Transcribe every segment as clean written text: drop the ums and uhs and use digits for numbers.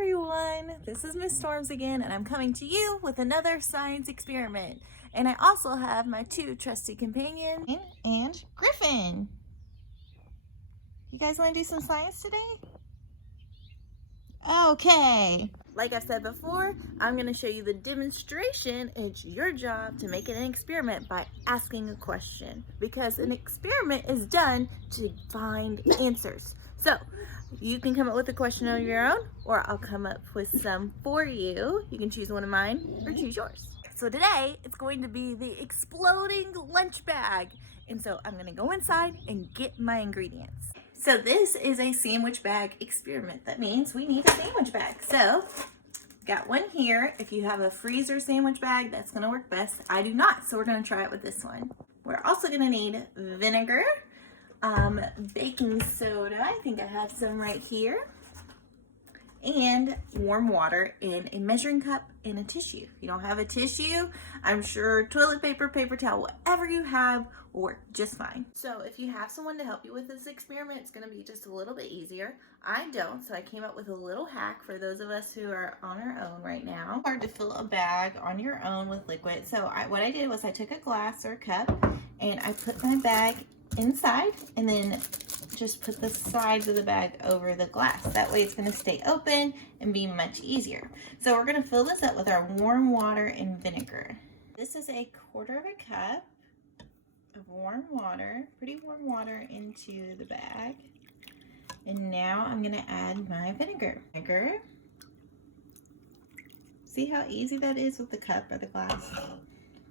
everyone, this is Miss Storms again, and I'm coming to you with another science experiment. And I also have my two trusty companions and Griffin. You guys want to do some science today? Okay. Like I've said before, I'm going to show you the demonstration. It's your job to make it an experiment by asking a question, because an experiment is done to find answers. So you can come up with a question of your own, or I'll come up with some for you. You can choose one of mine or choose yours. So today it's going to be the exploding lunch bag. And so I'm gonna go inside and get my ingredients. So this is a sandwich bag experiment. That means we need a sandwich bag. So got one here. If you have a freezer sandwich bag, that's gonna work best. I do not, so we're gonna try it with this one. We're also gonna need vinegar, baking soda, I think I have some right here, and warm water in a measuring cup and a tissue. If you don't have a tissue, I'm sure toilet paper, paper towel, whatever you have will work just fine. So if you have someone to help you with this experiment, it's gonna be just a little bit easier. I don't, so I came up with a little hack for those of us who are on our own right now. Hard to fill a bag on your own with liquid. So what I did was I took a glass or a cup and I put my bag inside and then just put the sides of the bag over the glass. That way it's going to stay open and be much easier. So we're going to fill this up with our warm water and vinegar. This is a quarter of a cup of warm water, pretty warm water, into the bag. And now I'm going to add my vinegar. See how easy that is with the cup or the glass?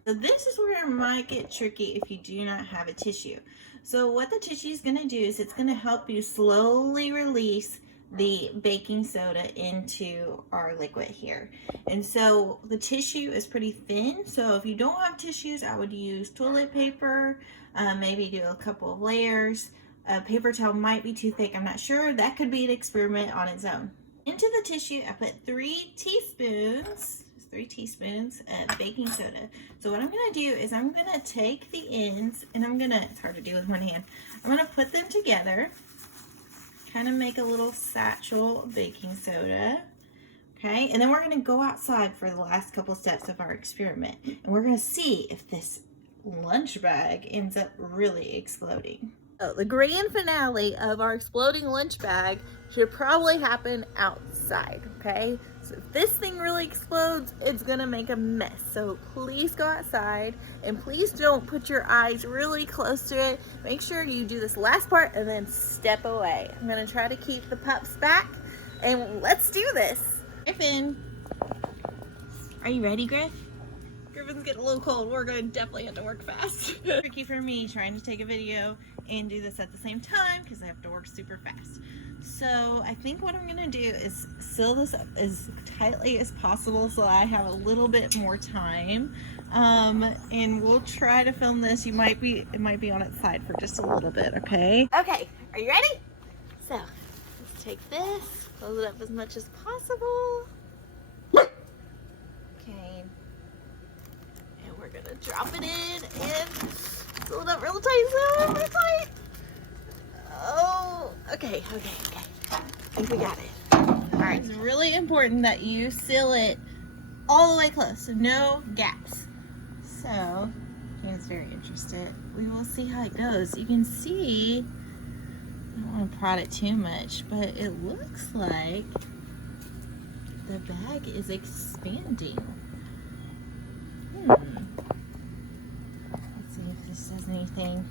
So this is where it might get tricky if you do not have a tissue. So what the tissue is going to do is it's going to help you slowly release the baking soda into our liquid here. And so the tissue is pretty thin. So if you don't have tissues, I would use toilet paper, maybe do a couple of layers. A paper towel might be too thick, I'm not sure. That could be an experiment on its own. Into the tissue, I put 3 teaspoons of baking soda. So what I'm going to do is I'm going to take the ends and it's hard to do with one hand, I'm going to put them together, kind of make a little satchel of baking soda. Okay, and then we're going to go outside for the last couple steps of our experiment, and we're going to see if this lunch bag ends up really exploding. So the grand finale of our exploding lunch bag should probably happen outside, okay? So if this thing really explodes, it's gonna make a mess. So please go outside, and please don't put your eyes really close to it. Make sure you do this last part and then step away. I'm gonna try to keep the pups back, and let's do this. Griffin, are you ready, Griff? Griffin's getting a little cold. We're going to definitely have to work fast. Tricky for me trying to take a video and do this at the same time because I have to work super fast. So I think what I'm going to do is seal this up as tightly as possible so I have a little bit more time. And we'll try to film this. It might be on its side for just a little bit, okay? Okay, are you ready? So let's take this, close it up as much as possible. Okay. We're gonna drop it in and fill it up real tight, real tight. Oh, okay. I think we got it. All right, it's really important that you seal it all the way close, so no gaps. So, Jane's very interested. We will see how it goes. You can see, I don't want to prod it too much, but it looks like the bag is expanding. Let's see if this does anything.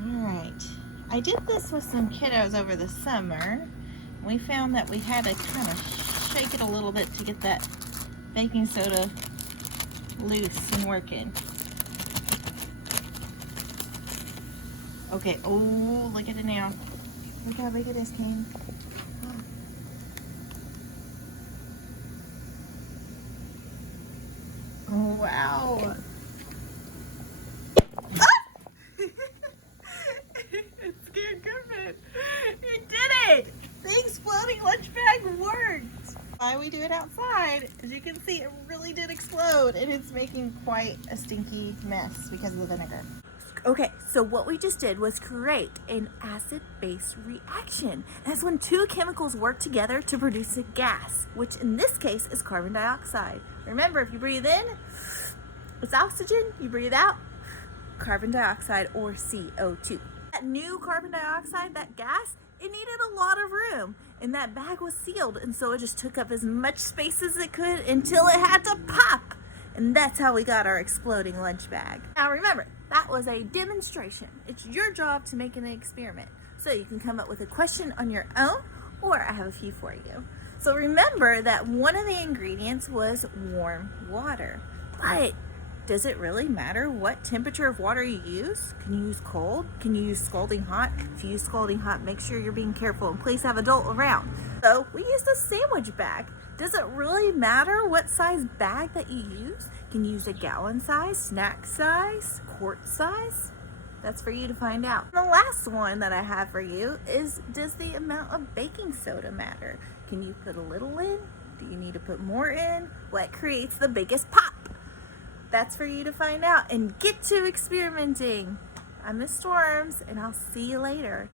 Alright, I did this with some kiddos over the summer. We found that we had to kind of shake it a little bit to get that baking soda loose and working. Okay, oh, look at it now. Look how big it is, Kane. Oh, wow. It scared Griffin. You did it! The exploding lunch bag worked. Why we do it outside, as you can see, it really did explode, and it's making quite a stinky mess because of the vinegar. Okay, So what we just did was create an acid-base reaction. That's when two chemicals work together to produce a gas, which in this case is carbon dioxide. Remember, if you breathe in, it's oxygen. You breathe out, carbon dioxide, or CO2. That new carbon dioxide, that gas, it needed a lot of room, and that bag was sealed, and so it just took up as much space as it could until it had to pop. And that's how we got our exploding lunch bag. Now remember, that was a demonstration. It's your job to make an experiment. So you can come up with a question on your own, or I have a few for you. So remember that one of the ingredients was warm water. But does it really matter what temperature of water you use? Can you use cold? Can you use scalding hot? If you use scalding hot, make sure you're being careful and please have adult around. So we used a sandwich bag. Does it really matter what size bag that you use? Can you use a gallon size, snack size, quart size? That's for you to find out. And the last one that I have for you is, does the amount of baking soda matter? Can you put a little in? Do you need to put more in? What creates the biggest pop? That's for you to find out and get to experimenting. I'm Miss Storms, and I'll see you later.